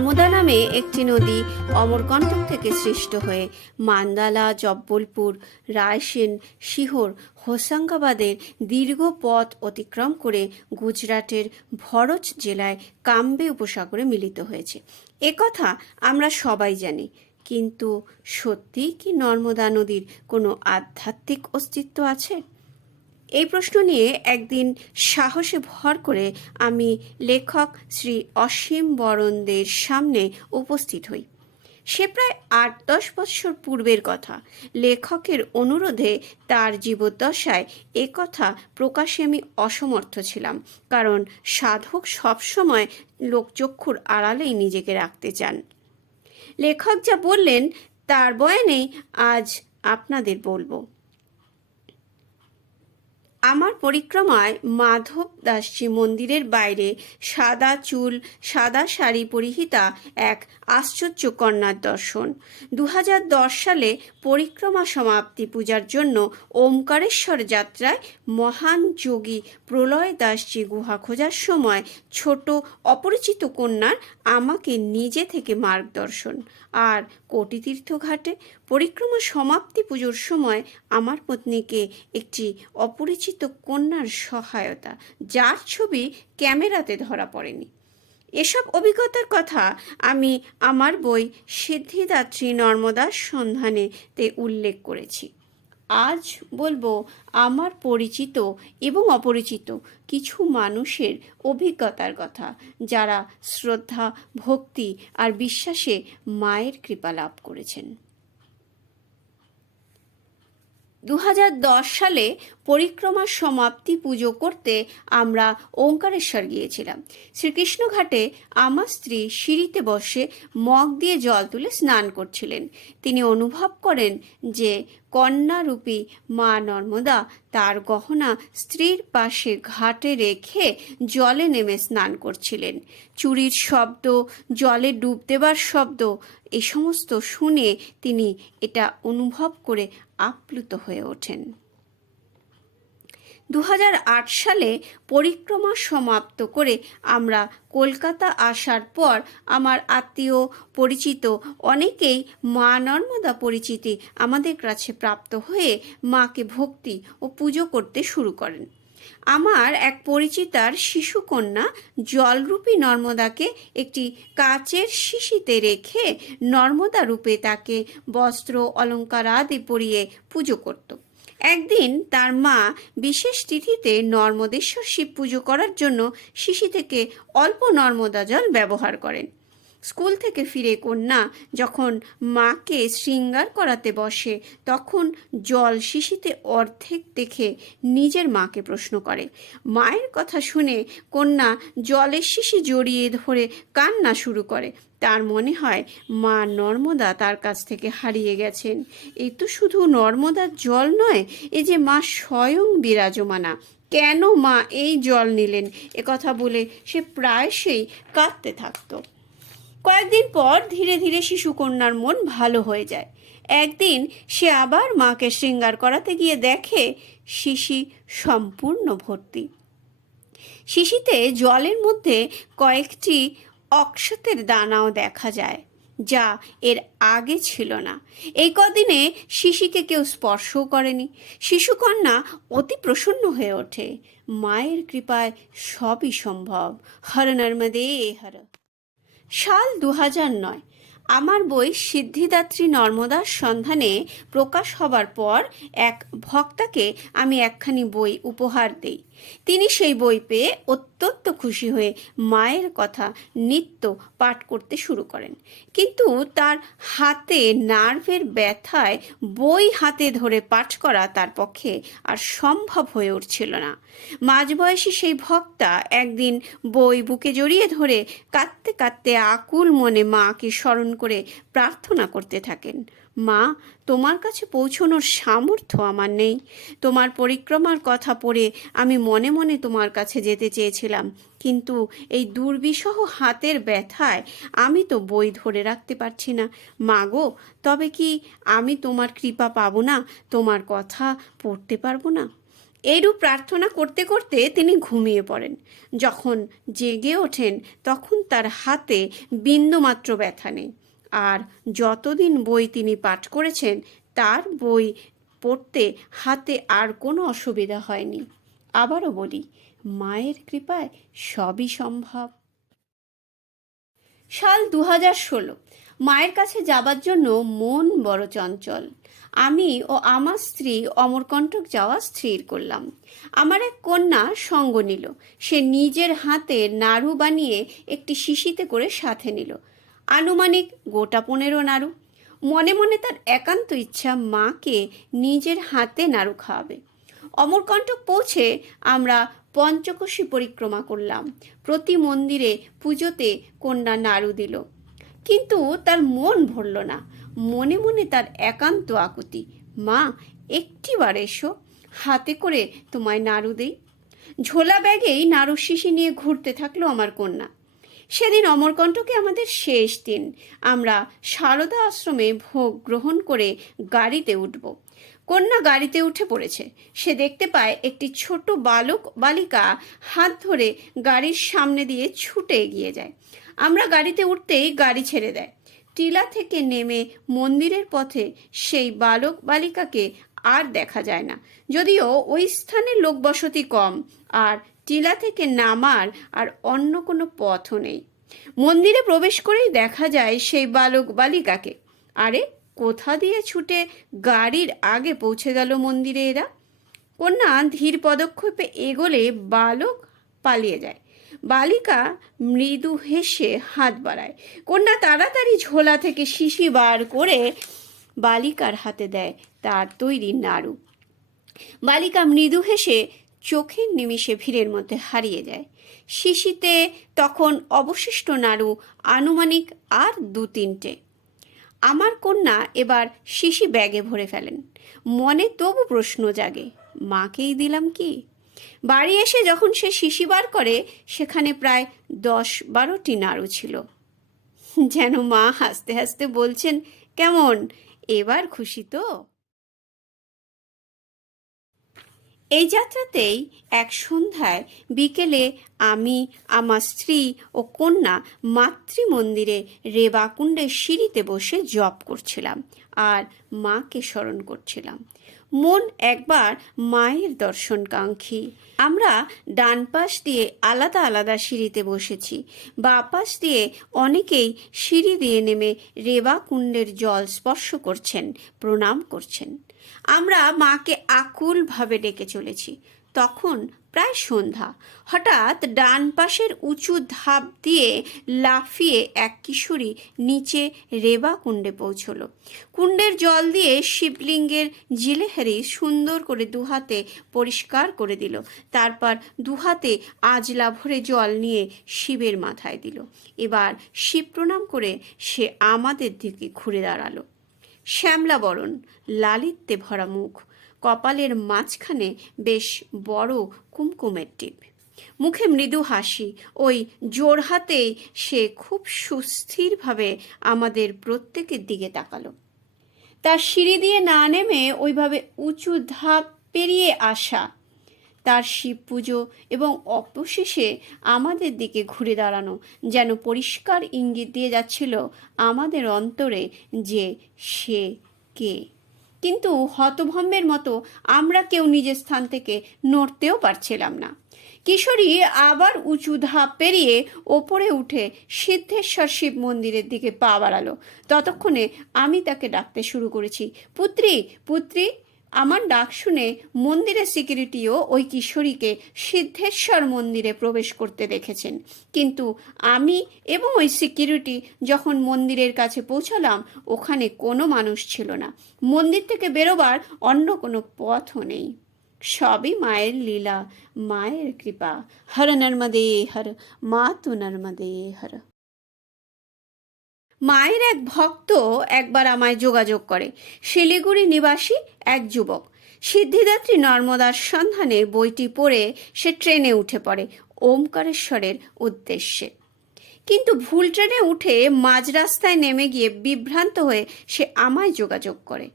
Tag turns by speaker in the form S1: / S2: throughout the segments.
S1: নর্মদা নামে একটি নদী অমরকণ্টক থেকে সৃষ্ট হয়ে মান্দালা, জব্বলপুর, রায়সেন, শিহর হোসাঙ্গাবাদের দীর্ঘ পথ অতিক্রম করে গুজরাটের ভরচ জেলায় কাম্বে উপসাগরে মিলিত হয়েছে। একথা আমরা সবাই জানি, কিন্তু সত্যি কি নর্মদা নদীর কোনো আধ্যাত্মিক অস্তিত্ব আছে? এই প্রশ্ন নিয়ে একদিন সাহসে ভর করে আমি লেখক শ্রী অসীম বরণদের সামনে উপস্থিত হই। সে প্রায় আট দশ বৎসর পূর্বের কথা। লেখকের অনুরোধে তার জীবদ্দশায় এ কথা প্রকাশে আমি অসমর্থ ছিলাম, কারণ সাধক সবসময় লোকচক্ষুর আড়ালেই নিজেকে রাখতে চান। লেখক যা বললেন, তার বয়ানেই আজ আপনাদের বলব। আমার পরিক্রমায় মাধব দাসজি মন্দিরের বাইরে সাদা চুল, সাদা শাড়ি পরিহিতা এক আশ্চর্য কন্যার দর্শন। দু হাজার দশ সালে পরিক্রমা সমাপ্তি পূজার জন্য ওমকারেশ্বর যাত্রায় মহান যোগী প্রলয় দাসজি গুহা খোঁজার সময় ছোট অপরিচিত কন্যার আমাকে নিজে থেকে মার্গদর্শন। আর কোটিতীর্থ ঘাটে পরিক্রমা সমাপ্তি পুজোর সময় আমার পত্নীকে একটি অপরিচিত কন্যার সহায়তা, যার ছবি ক্যামেরাতে ধরা পড়েনি। এসব অভিজ্ঞতার কথা আমি আমার বই সিদ্ধিদাত্রী নর্মদার সন্ধানেতে উল্লেখ করেছি। আজ বলব, আমার পরিচিত এবং অপরিচিত কিছু মানুষের অভিজ্ঞতার কথা, যারা শ্রদ্ধা, ভক্তি আর বিশ্বাসে মায়ের কৃপা লাভ করেছেন। দু হাজার দশ সালে পরিক্রমার সমাপ্তি পুজো করতে আমরা ওঙ্কারেশ্বর গিয়েছিলাম। শ্রীকৃষ্ণ ঘাটে আমার স্ত্রী সিঁড়িতে বসে মগ দিয়ে জল তুলে স্নান করছিলেন। তিনি অনুভব করেন যে কন্যারূপী মা নর্মদা তার গহনা স্ত্রীর পাশে ঘাটে রেখে জলে নেমে স্নান করছিলেন। চুরির শব্দ, জলে ডুব দেবার শব্দ, এ সমস্ত শুনে তিনি এটা অনুভব করে আপ্লুত হয়ে ওঠেন। দু হাজার আট সালে পরিক্রমা সমাপ্ত করে আমরা কলকাতা আসার পর আমার আত্মীয়, পরিচিত অনেকেই মা নর্মদা পরিচিতি আমাদের কাছে প্রাপ্ত হয়ে মাকে ভক্তি ও পুজো করতে শুরু করেন। আমার এক পরিচিতার শিশুকন্যা জলরূপী নর্মদাকে একটি কাচের শিশিতে রেখে নর্মদা রূপে তাকে বস্ত্র অলঙ্কার আদি পরিয়ে পুজো করত। একদিন তার মা বিশেষ তিথিতে নর্মদেশ্বর শিব পুজো করার জন্য শিশি থেকে অল্প নর্মদা জল ব্যবহার করেন। স্কুল থেকে ফিরে কন্যা যখন মাকে শৃঙ্গার করাতে বসে, তখন জল শিশিতে অর্ধেক দেখে নিজের মাকে প্রশ্ন করে। মায়ের কথা শুনে কন্যা জলের শিশি জড়িয়ে ধরে কান্না শুরু করে। তার মনে হয় মা নর্মদা তার কাছ থেকে হারিয়ে গেছেন। এ তো শুধু নর্মদার জল নয়, এ যে মা স্বয়ং বিরাজমানা। কেন মা এই জল নিলেন? কথা বলে সে প্রায়শই কাঁদতে থাকতো। কয়েকদিন পর ধীরে ধীরে শিশুকন্যার মন ভালো হয়ে যায়। একদিন সে আবার মাকে শৃঙ্গার করাতে গিয়ে দেখে শিশি সম্পূর্ণ ভর্তি। শিশিতে জলের মধ্যে কয়েকটি অক্ষতের দানাও দেখা যায়, যা এর আগে ছিল না। এই কদিনে শিশিকে কেউ স্পর্শও করেনি। শিশুকন্যা অতি প্রসন্ন হয়ে ওঠে। মায়ের কৃপায় সবই সম্ভব। হর নর্মদে হর। সাল দু নয়। আমার বই সিদ্ধিদাত্রী নর্মদার সন্ধানে প্রকাশ হবার পর এক ভক্তাকে আমি একখানি বই উপহার দেই। তিনি সেই বই পেয়ে অত্যন্ত খুশি হয়ে মায়ের কথা নিত্য পাঠ করতে শুরু করেন। কিন্তু তার হাতে নার্ভের ব্যথায় বই হাতে ধরে পাঠ করা তার পক্ষে আর সম্ভব হয়ে উঠছিল না। মাঝবয়সী সেই ভক্তা একদিন বই বুকে জড়িয়ে ধরে কাঁদতে কাঁদতে আকুল মনে মাকে স্মরণ করে প্রার্থনা করতে থাকেন। মা, তোমার কাছে পৌঁছনোর সামর্থ্য আমার নেই। তোমার পরিক্রমার কথা পড়ে আমি মনে মনে তোমার কাছে যেতে চেয়েছিলাম। কিন্তু এই দুর্বিষহ হাতের ব্যথায় আমি তো বই ধরে রাখতে পারছি না। মাগো তবে কি আমি তোমার কৃপা পাবো না? তোমার কথা পড়তে পারব না। এইরূপ প্রার্থনা করতে করতে তিনি ঘুমিয়ে পড়েন। যখন জেগে ওঠেন, তখন তার হাতে বিন্দুমাত্র ব্যথা নেই। আর যতদিন বই তিনি পাঠ করেছেন, তার বই পড়তে হাতে আর কোনো অসুবিধা হয়নি। আবারও বলি, মায়ের কৃপায় সবই সম্ভব। সাল দু হাজার ষোলো, মায়ের কাছে যাবার জন্য মন বড় চঞ্চল। আমি ও আমার স্ত্রী অমরকণ্টক যাওয়া স্থির করলাম। আমার এক কন্যা সঙ্গ নিল। সে নিজের হাতে নাড়ু বানিয়ে একটি শিশিতে করে সাথে নিল। আনুমানিক গোটা পনেরো নাড়ু। মনে মনে তার একান্ত ইচ্ছা মাকে নিজের হাতে নাড়ু খাওয়াবে। অমরকণ্টক পৌঁছে আমরা পঞ্চকোশী পরিক্রমা করলাম। প্রতি মন্দিরে পুজোতে কন্যা নাড়ু দিল। কিন্তু তার মন ভরল না। মনে মনে তার একান্ত আকুতি। মা, একটিবার এসো, হাতে করে তোমায় নাড়ু দেই। ঝোলা ব্যাগেই নাড়ু শিশি নিয়ে ঘুরতে থাকল আমার কন্যা। সেদিন অমরকণ্টকে আমাদের শেষ দিন। আমরা সারদা আশ্রমে ভোগ গ্রহণ করে গাড়িতে উঠব। কন্যা গাড়িতে উঠে পড়েছে। সে দেখতে পায় একটি ছোট বালক বালিকা হাত ধরে গাড়ির সামনে দিয়ে ছুটে এগিয়ে যায়। আমরা গাড়িতে উঠতেই গাড়ি ছেড়ে দেয়। টিলা থেকে নেমে মন্দিরের পথে সেই বালক বালিকাকে আর দেখা যায় না। যদিও ওই স্থানে লোকবসতি কম আর টিলা থেকে নামার আর অন্য কোনো পথও নেই। মন্দিরে প্রবেশ করেই দেখা যায় সেই বালক বালিকাকে। আরে, কোথা দিয়ে ছুটে গাড়ির আগে পৌঁছে গেল মন্দিরে এরা? কন্যা ধীর পদক্ষেপে এগোলে বালক পালিয়ে যায়। বালিকা মৃদু হেসে হাত বাড়ায়। কন্যা তাড়াতাড়ি ঝোলা থেকে শিশি বার করে বালিকার হাতে দেয় তার তৈরি নাড়ু। বালিকা মৃদু হেসে চোখের নিমিষে ভিড়ের মধ্যে হারিয়ে যায়। শিশিতে তখন অবশিষ্ট নাড়ু আনুমানিক আর দু তিনটে। আমার কন্যা এবার শিশি ব্যাগে ভরে ফেলেন। মনে তবু প্রশ্ন জাগে, মাকেই দিলাম কি? বাড়ি এসে যখন সে শিশি বার করে, সেখানে প্রায় দশ বারোটি নাড়ু ছিল। যেন মা হাসতে হাসতে বলছেন, কেমন? এবার খুশি তো? এই যাত্রাতেই এক সন্ধ্যায় বিকেলে আমি, আমার স্ত্রী ও কন্যা মাতৃমন্দিরে রেবাকুণ্ডের সিঁড়িতে বসে জপ করছিলাম আর মাকে স্মরণ করছিলাম। মন একবার মায়ের দর্শনকাঙ্ক্ষী। আমরা ডান পাশ দিয়ে আলাদা আলাদা সিঁড়িতে বসেছি। বা পাশ দিয়ে অনেকেই সিঁড়ি দিয়ে নেমে রেবাকুণ্ডের জল স্পর্শ করছেন, প্রণাম করছেন। আমরা মাকে আকুলভাবে ডেকে চলেছি। তখন প্রায় সন্ধ্যা। হঠাৎ ডান পাশের উঁচু ধাপ দিয়ে লাফিয়ে এক কিশোরী নিচে রেবা কুণ্ডে পৌঁছলো। কুণ্ডের জল দিয়ে শিবলিঙ্গের জিলেহারি সুন্দর করে দুহাতে পরিষ্কার করে দিল। তারপর দুহাতে আজলা ভরে জল নিয়ে শিবের মাথায় দিল। এবার শিব প্রণাম করে সে আমাদের দিকে ঘুরে দাঁড়াল। শ্যামলা বরণ লালিত্যে ভরা মুখ। কপালের মাঝখানে বেশ বড় কুমকুমের টিপ। মুখে মৃদু হাসি। ওই জোর হাতেই সে খুব সুস্থিরভাবে আমাদের প্রত্যেকের দিকে তাকালো। তার সিঁড়ি দিয়ে না নেমে ওইভাবে উঁচু ধাপ পেরিয়ে আসা তার শিব পুজো এবং অবশেষে আমাদের দিকে ঘুরে দাঁড়ানো, যেন পরিষ্কার ইঙ্গিত দিয়ে যাচ্ছিল আমাদের অন্তরে যে সে কে। কিন্তু হতভম্বের মতো আমরা কেউ নিজের স্থান থেকে নড়তেও পারছিলাম না। কিশোরী আবার উঁচু ধাপ পেরিয়ে ওপরে উঠে সিদ্ধেশ্বর শিব মন্দিরের দিকে পা বাড়ালো। ততক্ষণে আমি তাকে ডাকতে শুরু করেছি, পুত্রী পুত্রী আমার ডাক শুনে মন্দিরের সিকিউরিটিও ওই কিশোরীকে সিদ্ধেশ্বর মন্দিরে প্রবেশ করতে দেখেছেন। কিন্তু আমি এবং ওই সিকিউরিটি যখন মন্দিরের কাছে পৌঁছালাম, ওখানে কোনো মানুষ ছিল না। মন্দির থেকে বেরোবার অন্য কোনো পথও নেই। সবই মায়ের লীলা, মায়ের কৃপা। হর নর্মদে হর, মা তু নর্মদে হর। মায়ের এক ভক্ত একবার আমায় যোগাযোগ করে। শিলিগুড়ি নিবাসী এক যুবক। সিদ্ধিদাত্রী নর্মদার সন্ধানে বইটি পড়ে সে ট্রেনে উঠে পড়ে ওমকারেশ্বরের উদ্দেশ্যে। কিন্তু ভুল ট্রেনে উঠে মাঝ রাস্তায় নেমে গিয়ে বিভ্রান্ত হয়ে সে আমায় যোগাযোগ করে।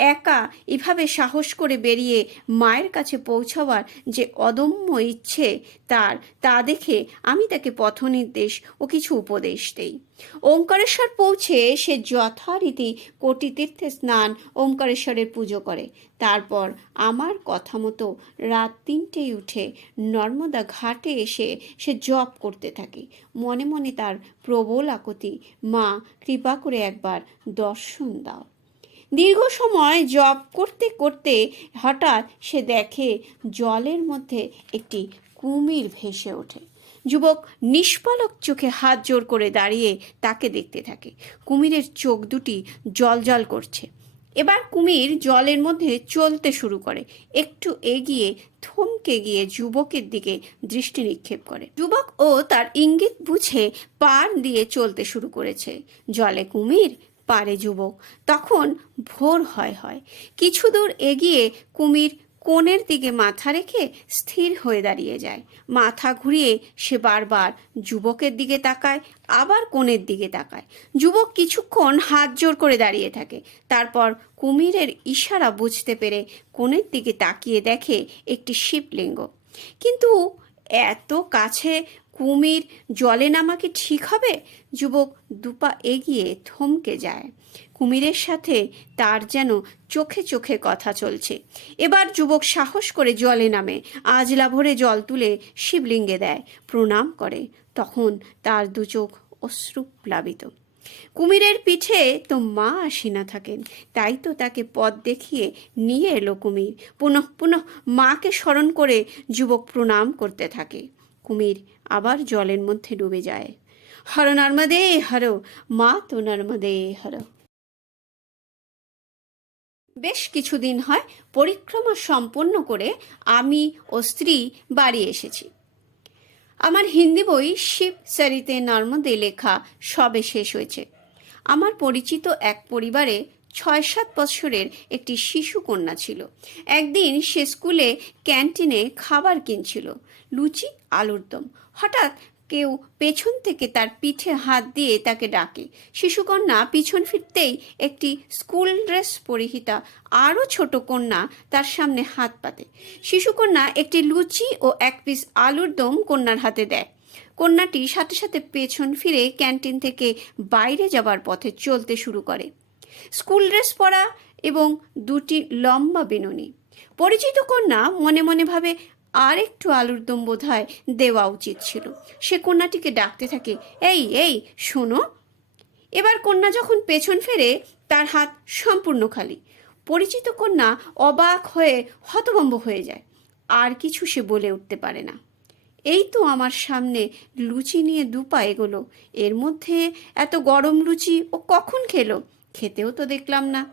S1: একা এভাবে সাহস করে বেরিয়ে মায়ের কাছে পৌঁছাবার যে অদম্য ইচ্ছে তার, তা দেখে আমি তাকে পথনির্দেশ ও কিছু উপদেশ দেই। ওঙ্কারেশ্বর পৌঁছে সে যথারীতি কোটি তীর্থে স্নান ওঙ্কারেশ্বরের পুজো করে। তারপর আমার কথা মতো রাত তিনটেই উঠে নর্মদা ঘাটে এসে সে জপ করতে থাকে। মনে মনে তার প্রবল আকতি, মা, কৃপা করে একবার দর্শন দাও। দীর্ঘ সময় জপ করতে করতে হঠাৎ সে দেখে জলের মধ্যে একটি কুমির ভেসে ওঠে। যুবক নিষ্পলক চোখে হাত জোর করে দাঁড়িয়ে তাকে দেখতে থাকে। কুমিরের চোখ দুটি জল করছে। এবার কুমির জলের মধ্যে চলতে শুরু করে। একটু এগিয়ে থমকে গিয়ে যুবকের দিকে দৃষ্টি নিক্ষেপ করে। যুবক ও তার ইঙ্গিত বুঝে পার দিয়ে চলতে শুরু করেছে। জলে কুমির পারে যুবক। তখন ভোর হয় হয়। কিছু দূর এগিয়ে কুমির কোণের দিকে মাথা রেখে স্থির হয়ে দাঁড়িয়ে যায়। মাথা ঘুরিয়ে সে বারবার যুবকের দিকে তাকায়, আবার কোণের দিকে তাকায়। যুবক কিছুক্ষণ হাত জোর করে দাঁড়িয়ে থাকে। তারপর কুমিরের ইশারা বুঝতে পেরে কোণের দিকে তাকিয়ে দেখে একটি শিবলিঙ্গ। কিন্তু এত কাছে কুমির জলে নামা কি ঠিক হবে? যুবক দুপা এগিয়ে থমকে যায়। কুমিরের সাথে তার যেন চোখে চোখে কথা চলছে। এবার যুবক সাহস করে জলে নামে। আজলা ভরে জল তুলে শিবলিঙ্গে দেয়। প্রণাম করে। তখন তার দু চোখ অশ্রু প্লাবিত কুমিরের পিঠে তো মা আসিনা থাকেন। তাই তো তাকে পথ দেখিয়ে নিয়ে এলো কুমির। পুনঃ পুনঃ মাকে স্মরণ করে যুবক প্রণাম করতে থাকে। কুমির আবার জলের মধ্যে ডুবে যায়। হর নর্মদে হর, মা তো নর্মদে হর। বেশ কিছুদিন হয় পরিক্রমা সম্পন্ন করে আমি ও স্ত্রী বাড়ি এসেছি। আমার হিন্দি বই শিব সরিতে নর্মদে লেখা সবে শেষ হয়েছে। আমার পরিচিত এক পরিবারে ছয় সাত বছরের একটি শিশু কন্যা ছিল। একদিন সে স্কুলে ক্যান্টিনে খাবার কিনছিল। লুচি, আলুর দম। হঠাৎ কেউ পেছন থেকে তার পিঠে হাত দিয়ে তাকে ডাকে। শিশুকন্যা পিছন ফিরতেই একটি স্কুল ড্রেস পরিহিতা আরও ছোট কন্যা তার সামনে হাত পাতে শিশুকন্যা একটি লুচি ও এক পিস আলুর দম কন্যার হাতে দেয়। কন্যাটি সাথে সাথে পেছন ফিরে ক্যান্টিন থেকে বাইরে যাবার পথে চলতে শুরু করে। স্কুল ড্রেস পরা এবং দুটি লম্বা বেনুনি। পরিচিত কন্যা মনে মনে ভাবে আর একটু আলুর দম বোধ হয় দেওয়া উচিত ছিল। সে কন্যাটিকে ডাকতে থাকে, এই এই, শোনো। এবার কন্যা যখন পেছন ফেরে, তার হাত সম্পূর্ণ খালি। পরিচিত কন্যা অবাক হয়ে হতভম্ব হয়ে যায়। আর কিছু সে বলে উঠতে পারে না। এই তো আমার সামনে লুচি নিয়ে দুপা এগোলো। এর মধ্যে এত গরম লুচি ও কখন খেলো? খেতেও তো দেখলাম না।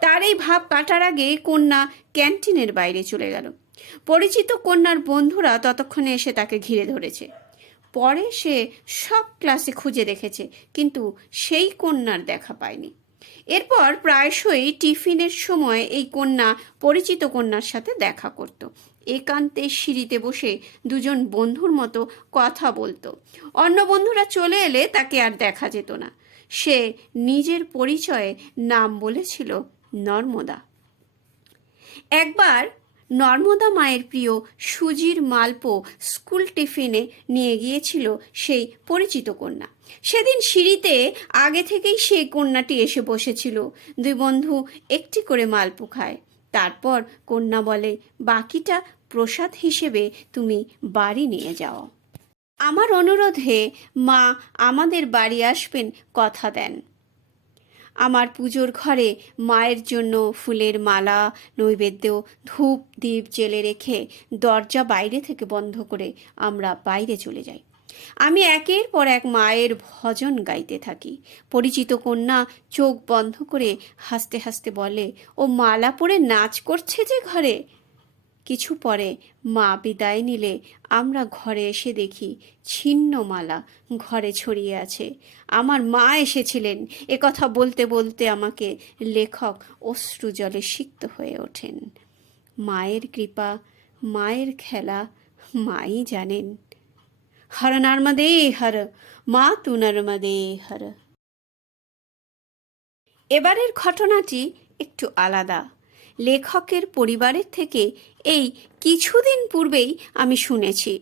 S1: তার এই ভাব কাটার আগে কন্যা ক্যান্টিনের বাইরে চলে গেল। পরিচিত কন্যার বন্ধুরা ততক্ষণে এসে তাকে ঘিরে ধরেছে। পরে সে সব ক্লাসে খুঁজে দেখেছে, কিন্তু সেই কন্যার দেখা পায়নি। এরপর প্রায়শই টিফিনের সময় এই কন্যা পরিচিত কন্যার সাথে দেখা করত। একান্তে সিঁড়িতে বসে দুজন বন্ধুর মতো কথা বলতো। অন্য বন্ধুরা চলে এলে তাকে আর দেখা যেত না। সে নিজের পরিচয়ে নাম বলেছিল নর্মদা। একবার নর্মদা মায়ের প্রিয় সুজির মালপো স্কুল টিফিনে নিয়ে গিয়েছিল সেই পরিচিত কন্যা। সেদিন সিঁড়িতে আগে থেকেই সেই কন্যাটি এসে বসেছিল। দুই বন্ধু একটি করে মালপো খায়। তারপর কন্যা বলে, বাকিটা প্রসাদ হিসেবে তুমি বাড়ি নিয়ে যাও। আমার অনুরোধে মা আমাদের বাড়ি আসবেন, কথা দেন। আমার পুজোর ঘরে মায়ের জন্য ফুলের মালা, নৈবেদ্য, ধূপ দ্বীপ জেলে রেখে দরজা বাইরে থেকে বন্ধ করে আমরা বাইরে চলে যাই। আমি একের পর এক মায়ের ভজন গাইতে থাকি। পরিচিত কন্যা চোখ বন্ধ করে হাসতে হাসতে বলে, ও মালা পরে নাচ করছে যে ঘরে? কিছু পরে মা বিদায় নিলে আমরা ঘরে এসে দেখি ছিন্ন মালা ঘরে ছড়িয়ে আছে। আমার মা এসেছিলেন। এ কথা বলতে বলতে আমাকে লেখক অশ্রু জলে সিক্ত হয়ে ওঠেন। মায়ের কৃপা, মায়ের খেলা, মাই জানেন। হর নর্মদে হর, মা তু নর্মদে হর। এবারের ঘটনাটি একটু আলাদা। লেখকের পরিবারের থেকে এই কিছুদিন পূর্বেই আমি শুনেছি।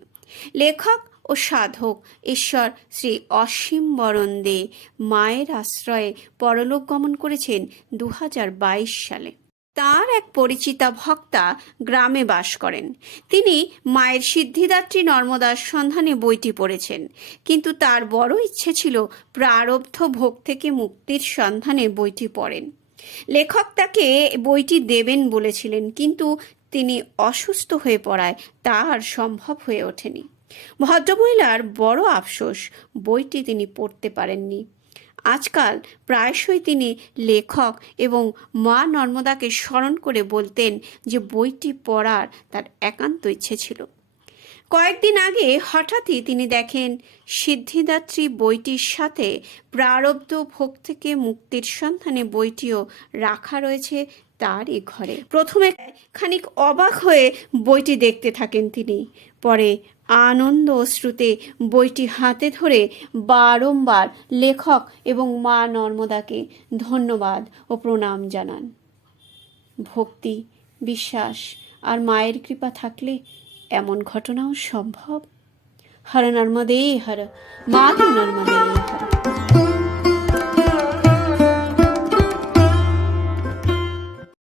S1: লেখক ও সাধক ঈশ্বর শ্রী অসীম বরণ দে মায়ের আশ্রয়ে পরলোক গমন করেছেন দু হাজার বাইশ সালে। তার এক পরিচিতা ভক্তা গ্রামে বাস করেন। তিনি মায়ের সিদ্ধিদাত্রী নর্মদার সন্ধানে বইটি পড়েছেন। কিন্তু তার বড় ইচ্ছে ছিল প্রারব্ধ ভোগ থেকে মুক্তির সন্ধানে বইটি পড়েন। লেখক তাকে বইটি দেবেন বলেছিলেন, কিন্তু তিনি অসুস্থ হয়ে পড়ায় তা আর সম্ভব হয়ে ওঠেনি। ভদ্রমহিলার বড় আফসোস, বইটি তিনি পড়তে পারেননি। আজকাল প্রায়শই তিনি লেখক এবং মা নর্মদাকে স্মরণ করে বলতেন যে বইটি পড়ার তার একান্ত ইচ্ছে ছিল। কয়েকদিন আগে হঠাৎই তিনি দেখেন সিদ্ধিদাত্রী বইটির সাথে প্রারব্ধ ভোগ থেকে মুক্তির সন্ধানে বইটিও রাখা রয়েছে তারই ঘরে। প্রথমে খানিক অবাক হয়ে বইটি দেখতে থাকেন তিনি। পরে আনন্দ অশ্রুতে বইটি হাতে ধরে বারংবার লেখক এবং মা নর্মদাকে ধন্যবাদ ও প্রণাম জানান। ভক্তি, বিশ্বাস আর মায়ের কৃপা থাকলে এমন ঘটনাও সম্ভব? হর নর্মদে হর মাধব নর্মদে হর।